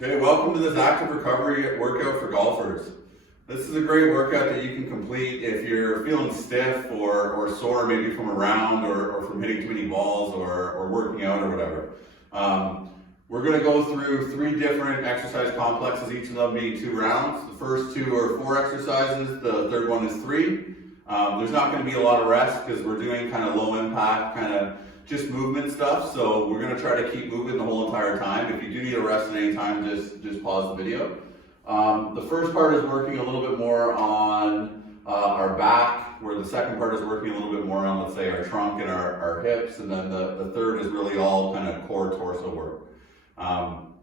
Okay, welcome to this active recovery workout for golfers. This is a great workout that you can complete if you're feeling stiff or sore, maybe from a round or from hitting too many balls or working out or whatever. We're going to go through 3 different exercise complexes, each of them being 2 rounds. The first 2 are 4 exercises, the third one is 3. There's not going to be a lot of rest because we're doing kind of low impact, kind of just movement stuff, so we're going to try to keep moving the whole entire time. If you do need a rest at any time, just pause the video. The first part is working a little bit more on our back, where the second part is working a little bit more on, let's say, our trunk and our hips, and then the third is really all kind of core torso work. I'm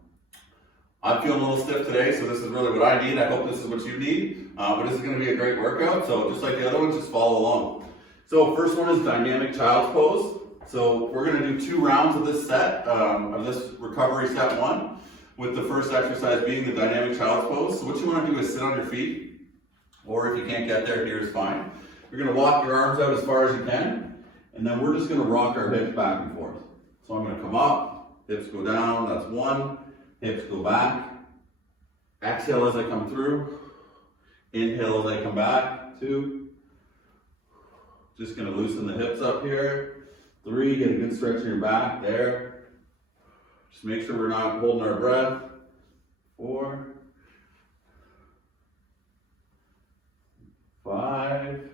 feeling a little stiff today, so this is really what I need. I hope this is what you need, but this is going to be a great workout, so just like the other ones, just follow along. So first one is dynamic child's pose. So we're going to do 2 rounds of this set, of this recovery set 1, with the first exercise being the dynamic child's pose. So what you want to do is sit on your feet, or if you can't get there, here's fine. You're going to walk your arms out as far as you can, and then we're just going to rock our hips back and forth. So I'm going to come up, hips go down, that's 1, hips go back, exhale as I come through, inhale as I come back, 2, just going to loosen the hips up here. 3, get a good stretch in your back there. Just make sure we're not holding our breath. 4, 5,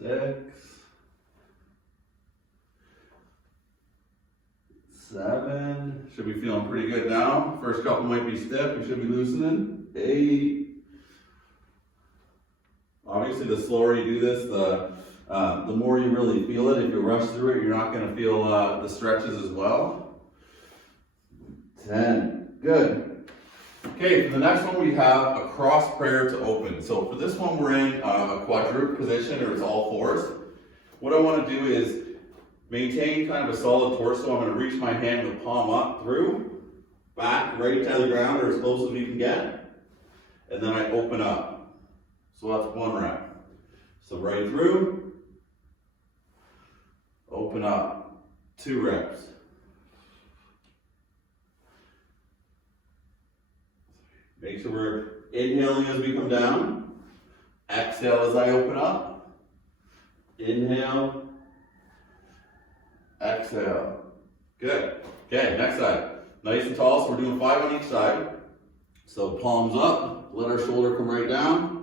6, 7. Should be feeling pretty good now. First couple might be stiff, we should be loosening. 8. Obviously, the slower you do this, the more you really feel it. If you rush through it, you're not going to feel the stretches as well. 10. Good. Okay, for the next one, we have a cross prayer to open. So for this one, we're in a quadruped position, or it's all 4s. What I want to do is maintain kind of a solid torso. I'm going to reach my hand with palm up through, back, right to the ground, or as close as you can get. And then I open up. So that's 1 rep. So right through, open up, 2 reps. Make sure we're inhaling as we come down. Exhale as I open up. Inhale. Exhale. Good. Okay, next side. Nice and tall, so we're doing 5 on each side. So palms up, let our shoulder come right down.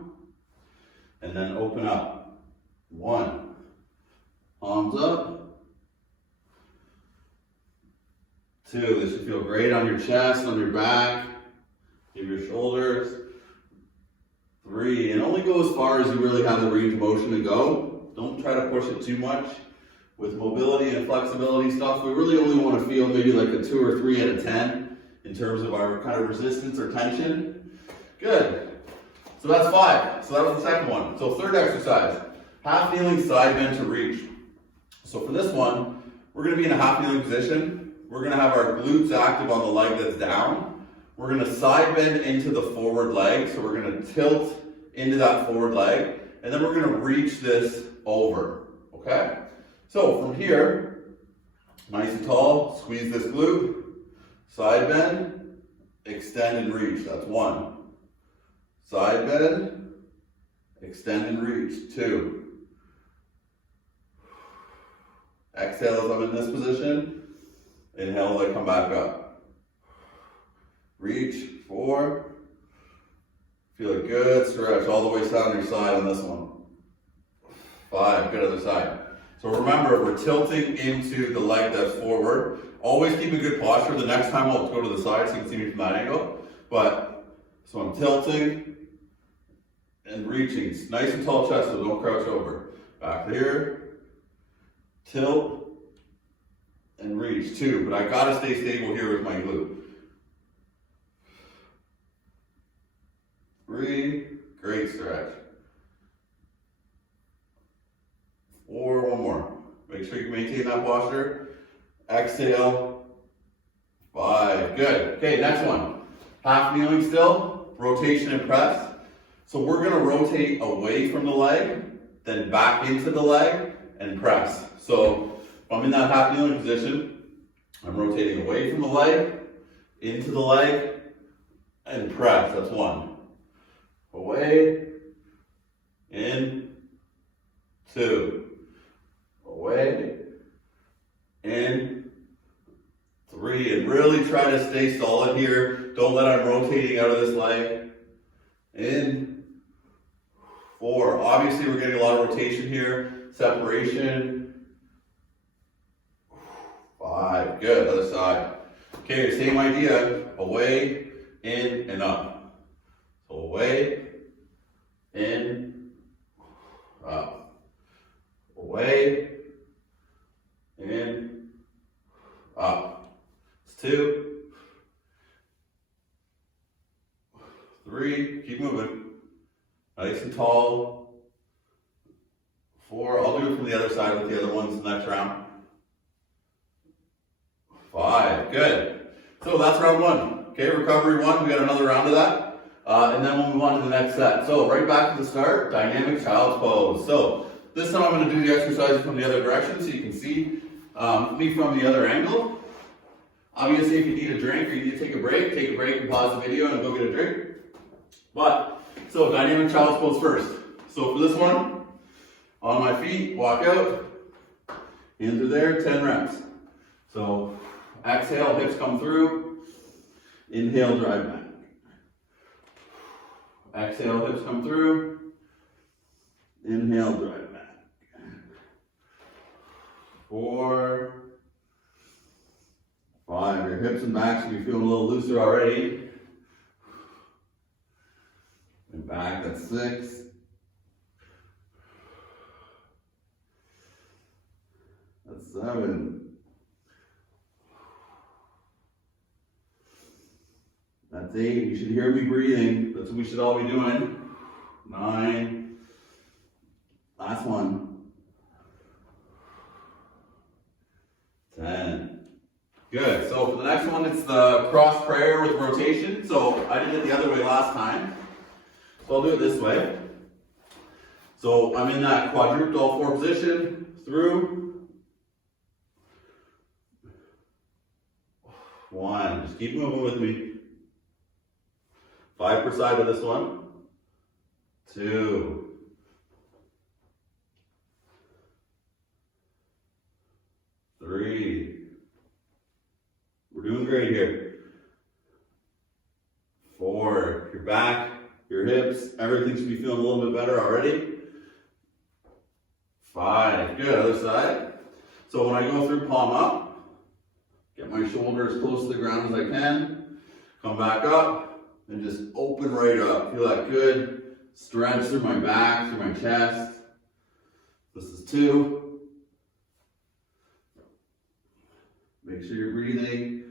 And then open up. 1. Palms up. 2. This should feel great on your chest, on your back. Give your shoulders. 3. And only go as far as you really have the range of motion to go. Don't try to push it too much. With mobility and flexibility stuff, we really only want to feel maybe like a 2 or 3 out of 10 in terms of our kind of resistance or tension. Good. So that's 5. So that was the second one. So third exercise, half kneeling side bend to reach. So for this one, we're going to be in a half kneeling position. We're going to have our glutes active on the leg that's down. We're going to side bend into the forward leg. So we're going to tilt into that forward leg. And then we're going to reach this over. Okay? So from here, nice and tall, squeeze this glute, side bend, extend and reach. That's 1. Side bend, extend and reach. 2. Exhale as I'm in this position. Inhale as I come back up. Reach. 4. Feel a good stretch all the way down your side on this one. 5. Good other side. So remember, we're tilting into the leg that's forward. Always keep a good posture. The next time I'll go to the side so you can see me from that angle. So I'm tilting and reaching. Nice and tall chest, so don't crouch over. Back here, tilt, and reach. 2, but I gotta stay stable here with my glute. 3, great stretch. 4, 1 more. Make sure you maintain that posture. Exhale. 5, good. Okay, next one. Half kneeling still, rotation and press. So we're gonna rotate away from the leg, then back into the leg and press. So if I'm in that half kneeling position, I'm rotating away from the leg, into the leg, and press. That's 1. Away, in, 2. Away, in, 3. And really try to stay solid here. Don't let I'm rotating out of this leg. In, 4. Obviously, we're getting a lot of rotation here. Separation. 5. Good. Other side. Okay, same idea. Away, in, and up. So away, in, up. Away, in, up. It's 2. 3. Keep moving. Nice and tall. 4. I'll do it from the other side with the other ones next round. 5. Good. So that's round 1. Okay, recovery 1. We got another round of that. And then we'll move on to the next set. So right back to the start, dynamic child's pose. So this time I'm going to do the exercises from the other direction so you can see me from the other angle. Obviously, if you need a drink or you need to take a break and pause the video and go get a drink. But, so dynamic child's pose first. So for this one, on my feet, walk out, hands are there, 10 reps. So exhale, hips come through, inhale, drive back. Exhale, hips come through, inhale, drive back. 4, 5, your hips and back should be feeling a little looser already. And back, that's 6. That's 7. That's 8. You should hear me breathing. That's what we should all be doing. 9. Last one. 10. Good. So for the next one, it's the cross prayer with rotation. So I did it the other way last time. So I'll do it this way. So I'm in that quadruped all 4 position. Through. 1. Just keep moving with me. 5 per side of this one. 2. 3. We're doing great here. 4. Your back, your hips, everything should be feeling a little bit better already. 5. Good. Other side. So when I go through palm up, get my shoulders close to the ground as I can. Come back up. And just open right up. Feel that good stretch through my back, through my chest. This is 2. Make sure you're breathing.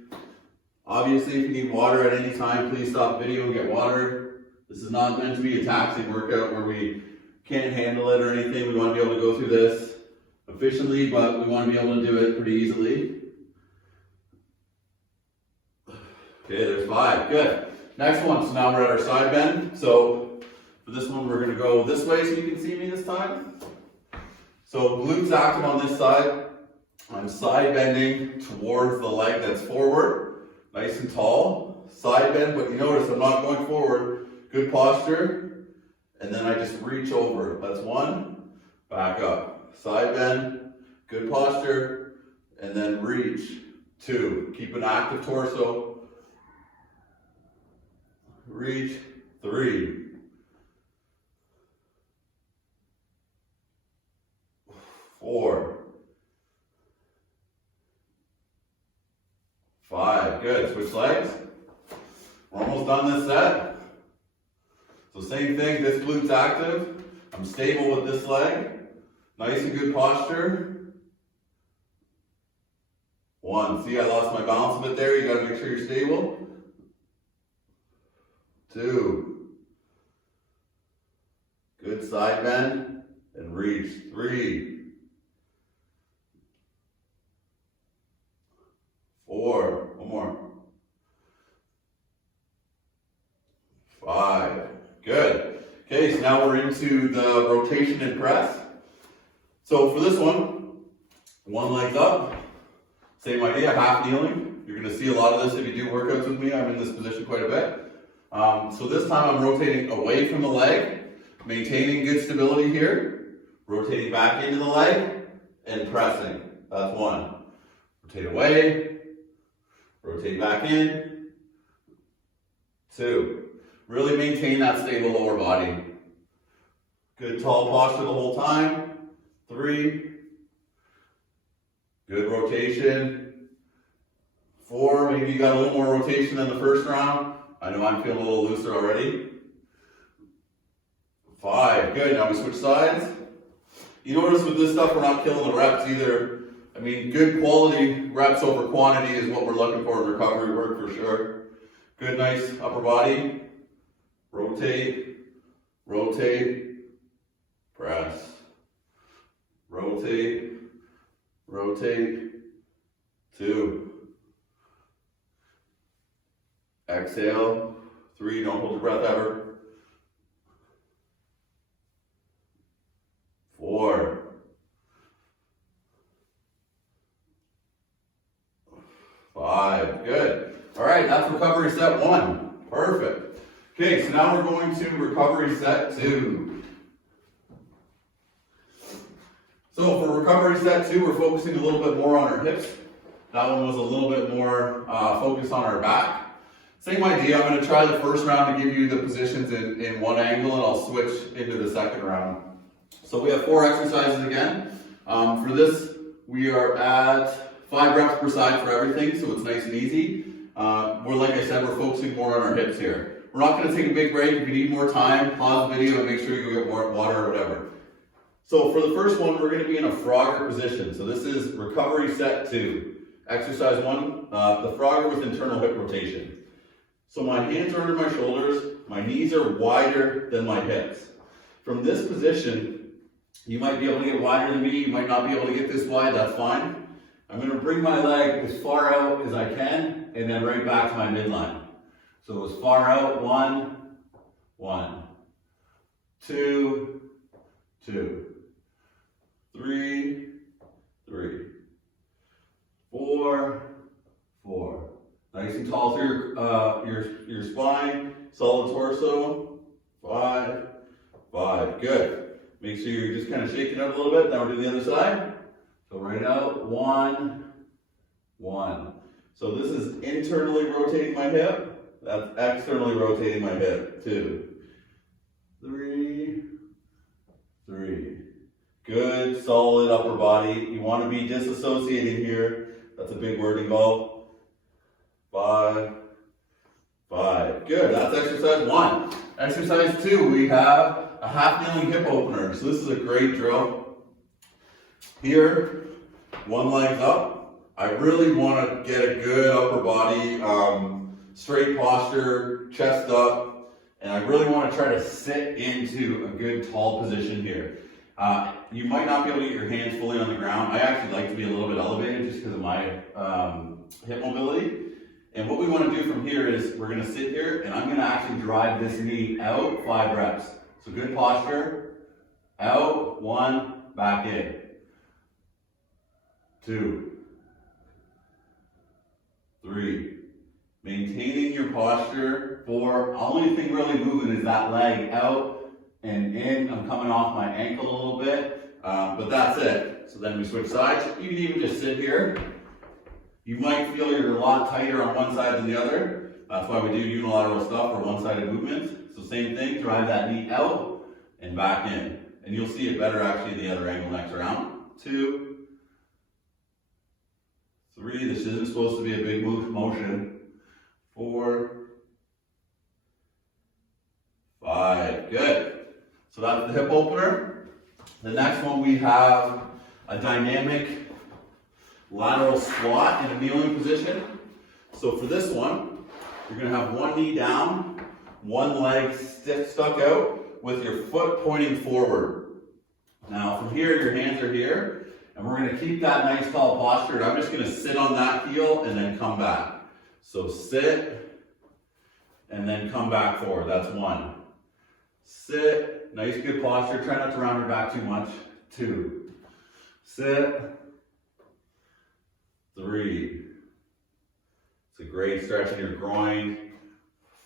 Obviously, if you need water at any time, please stop video and get water. This is not meant to be a taxing workout where we can't handle it or anything. We want to be able to go through this efficiently, but we want to be able to do it pretty easily. Okay, there's 5. Good. Next one, so now we're at our side bend. So for this one, we're going to go this way so you can see me this time. So glutes active on this side. I'm side bending towards the leg that's forward. Nice and tall. Side bend, but you notice I'm not going forward. Good posture. And then I just reach over. That's 1. Back up. Side bend. Good posture. And then reach. 2. Keep an active torso. Reach. 3. 4. 5. Good. Switch legs. We're almost done this set. So same thing, this glute's active. I'm stable with this leg. Nice and good posture. 1. See, I lost my balance a bit there. You gotta make sure you're stable. 2. Good side bend and reach. 3. 4. One more. 5. Good. Okay, so now we're into the rotation and press. So for this one leg's up. Same idea, half kneeling. You're gonna see a lot of this if you do workouts with me. I'm in this position quite a bit. So this time I'm rotating away from the leg, maintaining good stability here, rotating back into the leg, and pressing. That's one. Rotate away, rotate back in. Two. Really maintain that stable lower body. Good tall posture the whole time. Three. Good rotation. Four, maybe you got a little more rotation than the first round. I know I'm feeling a little looser already. Five, good, now we switch sides. You notice with this stuff, we're not killing the reps either. I mean, good quality reps over quantity is what we're looking for in recovery work for sure. Good, nice upper body. Rotate, rotate, press. Rotate, rotate, two. Exhale, three, don't hold your breath ever. Four. Five, good. All right, that's recovery set one. Perfect. Okay, so now we're going to recovery set two. So for recovery set two, we're focusing a little bit more on our hips. That one was a little bit more focused on our back. Same idea, I'm going to try the first round to give you the positions in one angle, and I'll switch into the second round. So we have 4 exercises again. For this, we are at 5 reps per side for everything, so it's nice and easy. Like I said, we're focusing more on our hips here. We're not going to take a big break. If you need more time, pause the video and make sure you go get more water or whatever. So for the first one, we're going to be in a Frogger position. So this is recovery set 2. Exercise 1, the Frogger with internal hip rotation. So my hands are under my shoulders, my knees are wider than my hips. From this position, you might be able to get wider than me, you might not be able to get this wide, that's fine. I'm going to bring my leg as far out as I can, and then right back to my midline. So as far out, 1, 1, 2, 2, 3, 3, 4, 4. Nice and tall through your spine, solid torso. 5, 5. Good. Make sure you're just kind of shaking it up a little bit. Now we're doing the other side. So right out, 1, 1. So this is internally rotating my hip. That's externally rotating my hip. 2, 3, 3. Good, solid upper body. You want to be disassociating here. That's a big word in golf. 5, 5. Good, that's exercise 1. Exercise 2, we have a half kneeling hip opener. So this is a great drill. Here, one leg's up. I really want to get a good upper body, straight posture, chest up, and I really want to try to sit into a good tall position here. You might not be able to get your hands fully on the ground. I actually like to be a little bit elevated just because of my hip mobility. And what we want to do from here is we're going to sit here and I'm going to actually drive this knee out 5 reps. So good posture, out, 1, back in, 2, 3. Maintaining your posture. 4. Only thing really moving is that leg out and in. I'm coming off my ankle a little bit, but that's it. So then we switch sides. You can even just sit here. You might feel you're a lot tighter on one side than the other. That's why we do unilateral stuff or one-sided movements. So same thing, drive that knee out and back in. And you'll see it better actually in the other angle next round. 2, 3, this isn't supposed to be a big motion. 4, 5, good. So that's the hip opener. The next one we have a dynamic lateral squat in a kneeling position. So for this one, you're going to have one knee down, one leg stuck out with your foot pointing forward. Now from here, your hands are here, and we're going to keep that nice tall posture. And I'm just going to sit on that heel and then come back. So sit and then come back forward. That's 1. Sit, nice good posture. Try not to round your back too much. 2. Sit. 3. It's a great stretch in your groin.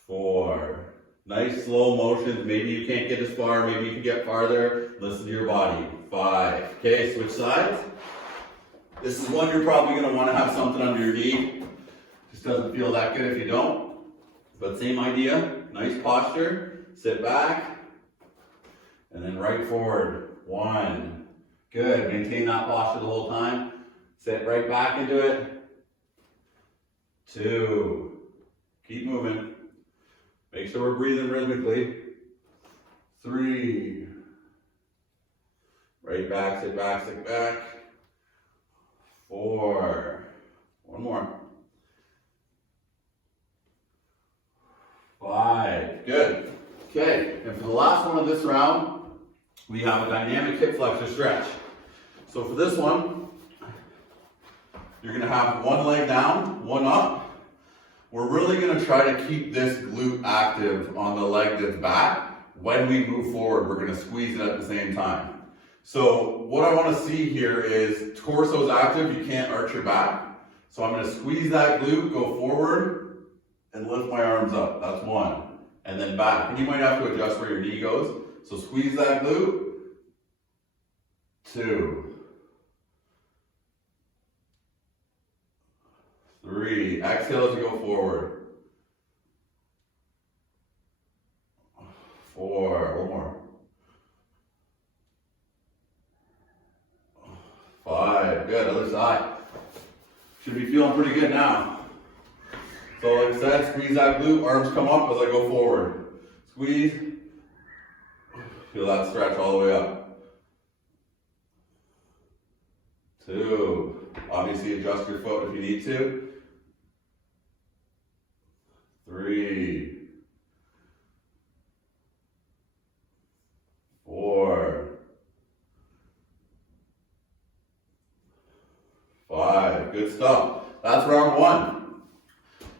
4. Nice slow motions. Maybe you can't get as far, maybe you can get farther. Listen to your body. 5. Okay, switch sides. This is one you're probably going to want to have something under your knee. Just doesn't feel that good if you don't. But same idea. Nice posture. Sit back. And then right forward. 1. Good. Maintain that posture the whole time. Sit right back into it. 2. Keep moving. Make sure we're breathing rhythmically. 3. Right back, sit back, sit back. 4. One more. 5. Good. Okay, and for the last one of this round, we have a dynamic hip flexor stretch. So for this one, you're going to have one leg down, one up. We're really going to try to keep this glute active on the leg that's back. When we move forward, we're going to squeeze it at the same time. So what I want to see here is torso's active, you can't arch your back. So I'm going to squeeze that glute, go forward, and lift my arms up. That's 1. And then back. And you might have to adjust where your knee goes. So squeeze that glute. 2. 3. Exhale as you go forward. 4. One more. 5. Good. Other side. Should be feeling pretty good now. So like I said, squeeze that glute. Arms come up as I go forward. Squeeze. Feel that stretch all the way up. 2. Obviously adjust your foot if you need to. 3. 4. 5. Good stuff. That's round 1.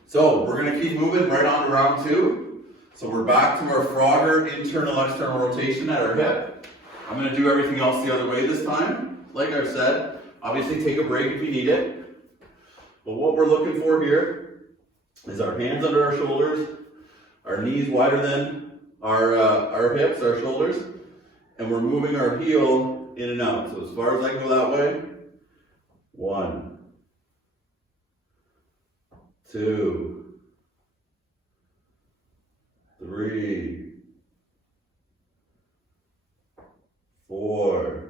So we're going to keep moving right on to round 2. So we're back to our Frogger internal external rotation at our hip. I'm going to do everything else the other way this time. Like I've said, obviously take a break if you need it. But what we're looking for here is our hands under our shoulders, our knees wider than our hips, our shoulders, and we're moving our heel in and out. So as far as I can go that way, 1, 2, 3, 4,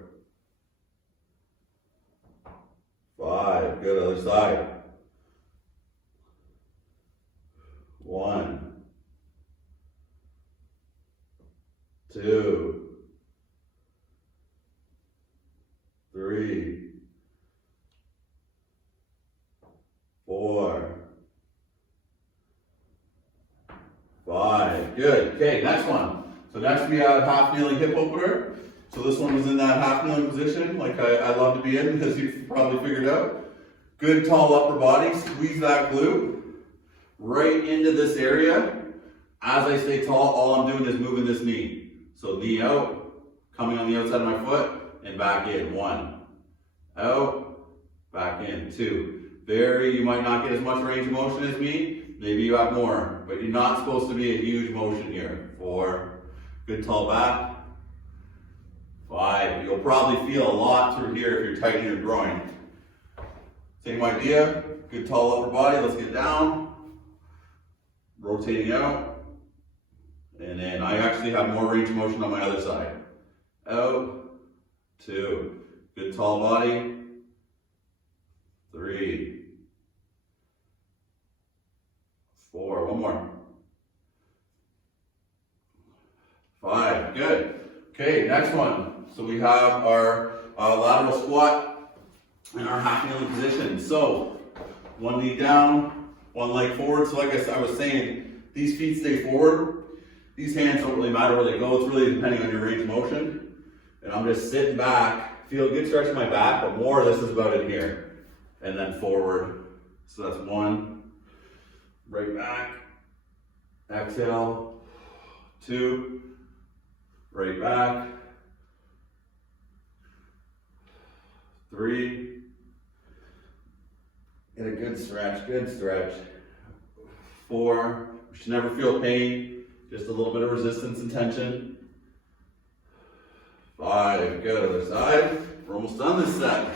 5. Good, other side. 1, 2, 3, 4, 5. Good. Okay, next one. So next we have half kneeling hip opener. So this one was in that half kneeling position, like I love to be in, as you've probably figured out. Good tall upper body. Squeeze that glute right into this area. As I stay tall, all I'm doing is moving this knee. So knee out, coming on the outside of my foot, and back in. 1, out, back in. 2. You might not get as much range of motion as me. Maybe you have more, but you're not supposed to be a huge motion here. 4, good tall back. 5, you'll probably feel a lot through here if you're tightening your groin. Same idea, good tall upper body. Let's get down. Rotating out, and then I actually have more range of motion on my other side. Out, 2, good tall body. 3, 4, one more. 5, good. Okay, next one. So we have our lateral squat in our half kneeling position. So one knee down, one leg forward. So like I was saying, these feet stay forward. These hands don't really matter where they go. It's really depending on your range of motion. And I'm just sitting back. Feel a good stretch in my back, but more of this is about in here. And then forward. So that's 1. Right back. Exhale. 2. Right back. 3. Get a good stretch, good stretch. 4, you should never feel pain, just a little bit of resistance and tension. 5, good, other side. We're almost done this set.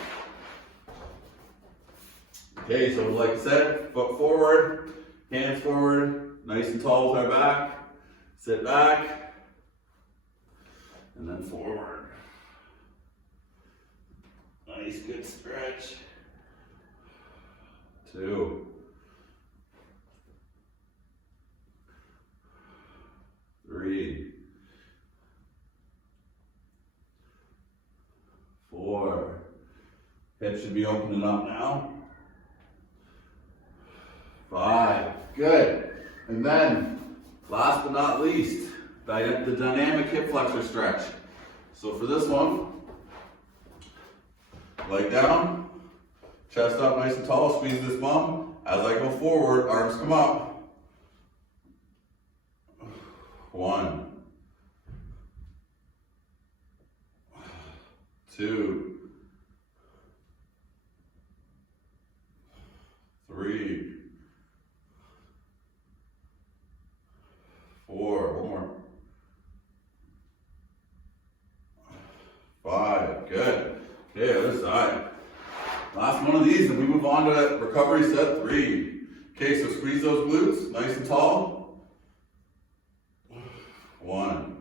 Okay, so like I said, foot forward, hands forward, nice and tall with our back. Sit back, and then forward. Nice, good stretch. 2. 3. 4. Hips should be opening up now. 5. Good. And then, last but not least, the dynamic hip flexor stretch. So for this one, leg down, chest up nice and tall, squeeze this bum. As I go forward, arms come up. 1, 2, 3, 4, one more. 5, good. Okay, other side. Last one of these, and we move on to recovery set 3. Okay, so squeeze those glutes, nice and tall. 1,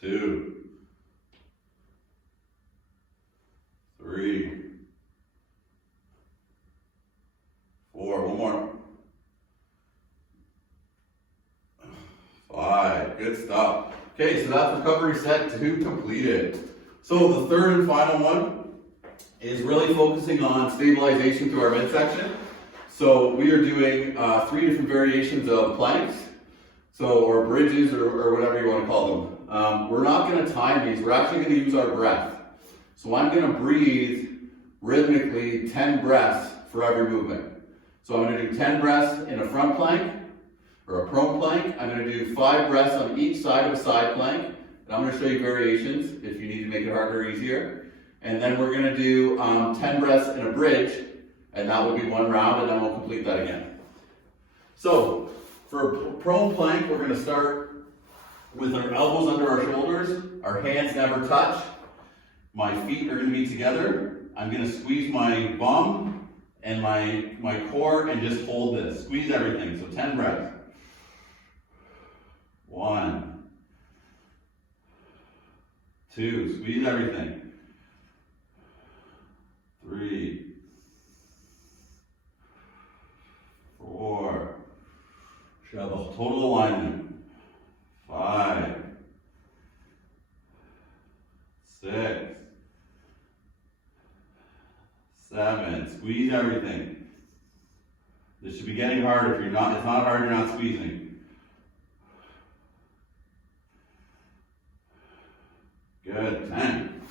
2, 3, 4, one more. 5, good stuff. Okay, so that's recovery set 2 completed. So the third and final one is really focusing on stabilization through our midsection. So we are doing 3 different variations of planks, or bridges, or whatever you want to call them. We're not going to time these, we're actually going to use our breath. So I'm going to breathe rhythmically 10 breaths for every movement. So I'm going to do 10 breaths in a front plank, or a prone plank. I'm going to do 5 breaths on each side of a side plank. And I'm going to show you variations if you need to make it harder or easier. And then we're going to do 10 breaths in a bridge, and that will be 1 round, and then we'll complete that again. So for a prone plank, we're going to start with our elbows under our shoulders. Our hands never touch. My feet are going to be together. I'm going to squeeze my bum and my core and just hold this. Squeeze everything. So 10 breaths. 1, 2, squeeze everything. 3, 4, should have a total alignment. 5, 6, 7, squeeze everything. This should be getting harder. If you're not, it's not hard, you're not squeezing. Good, 10.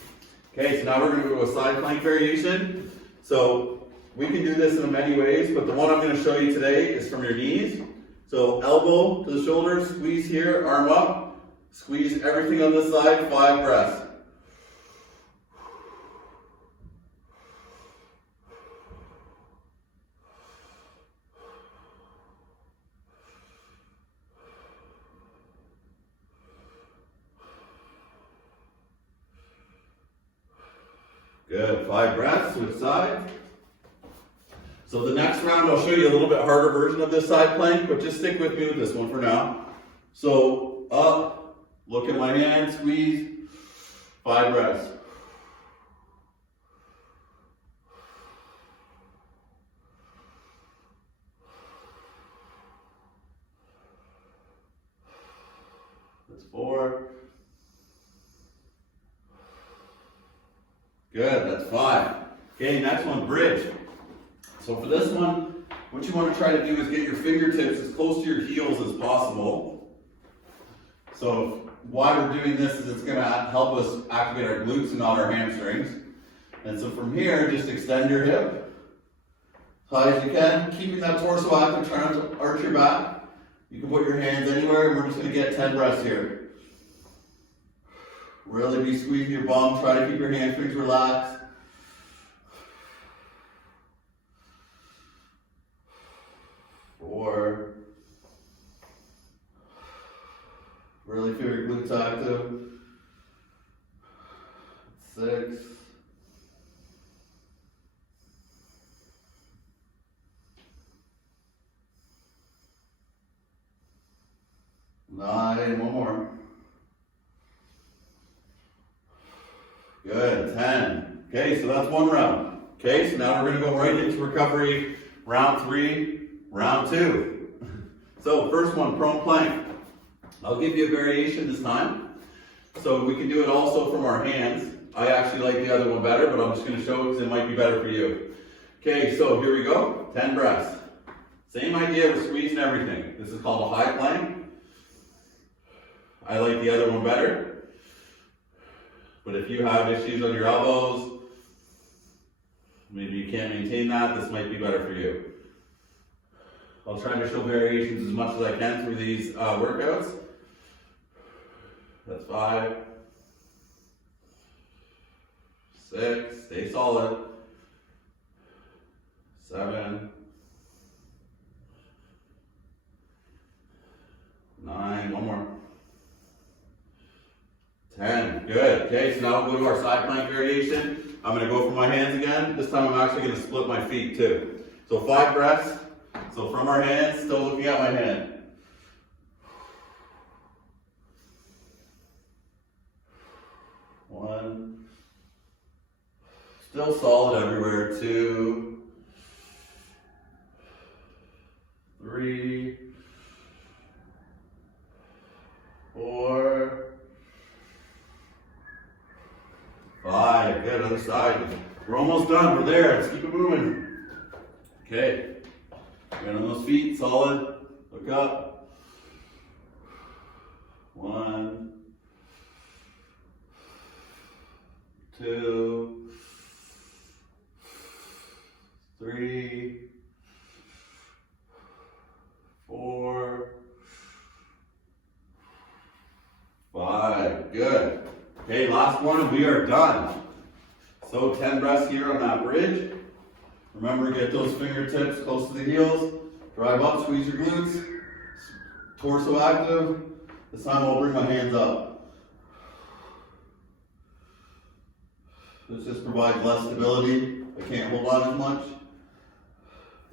Okay, so now we're going to go to a side plank variation. So we can do this in many ways, but the one I'm going to show you today is from your knees. So elbow to the shoulder, squeeze here, arm up, squeeze everything on this side, 5 breaths. Good, 5 breaths, switch sides. So the next round, I'll show you a little bit harder version of this side plank, but just stick with me with this one for now. So up, look at my hand, squeeze, 5 breaths. That's 4. Good, that's 5. Okay, next one, bridge. So for this one, what you want to try to do is get your fingertips as close to your heels as possible. So why we're doing this is it's going to help us activate our glutes and not our hamstrings. And so from here, just extend your hip as high as you can, keeping that torso active, trying to arch your back. You can put your hands anywhere, and we're just going to get 10 breaths here. Really be squeezing your bum, try to keep your hamstrings relaxed. 6, 9, one more. Good, 10. Okay, so that's one round. Okay, so now we're gonna go right into recovery, round 3, round 2. So first one, prone plank. I'll give you a variation this time. So we can do it also from our hands. I actually like the other one better, but I'm just gonna show it because it might be better for you. Okay, so here we go, 10 breaths. Same idea with squeezing everything. This is called a high plank. I like the other one better. But if you have issues on your elbows, maybe you can't maintain that, this might be better for you. I'll try to show variations as much as I can through these workouts. That's 5, 6, stay solid, 7, 9, one more, 10, good. Okay, so now we'll go to our side plank variation. I'm gonna go for my hands again. This time I'm actually gonna split my feet too. So 5 breaths. So from our hands, still looking at my hand. 1, still solid everywhere. 2, 3, 4, 5. Good, other side. We're almost done. We're there. Let's keep it moving. Okay. Get on those feet, solid. Look up. 1, 2, 3, 4, 5. Good. Okay, last one and we are done. So 10 breaths here on that bridge. Remember, get those fingertips close to the heels. Drive up, squeeze your glutes. Torso active. This time I'll bring my hands up. This just provides less stability. I can't hold on as much.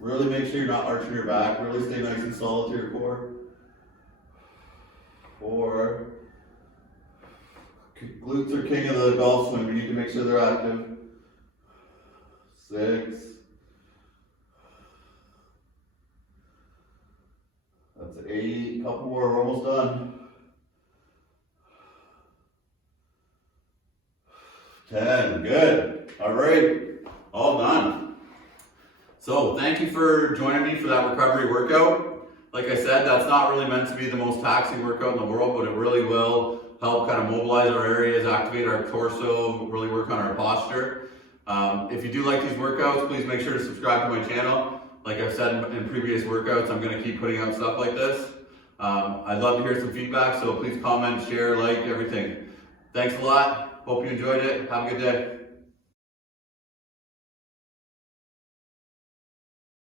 Really make sure you're not arching your back. Really stay nice and solid to your core. 4. Glutes are king of the golf swing. We need to make sure they're active. 6. That's 8. Couple more. We're almost done. 10. Good. All right. All done. So thank you for joining me for that recovery workout. Like I said, that's not really meant to be the most taxing workout in the world, but it really will help kind of mobilize our areas, activate our torso, really work on our posture. If you do like these workouts, please make sure to subscribe to my channel. Like I've said in previous workouts, I'm going to keep putting out stuff like this. I'd love to hear some feedback, so please comment, share, like, everything. Thanks a lot. Hope you enjoyed it. Have a good day.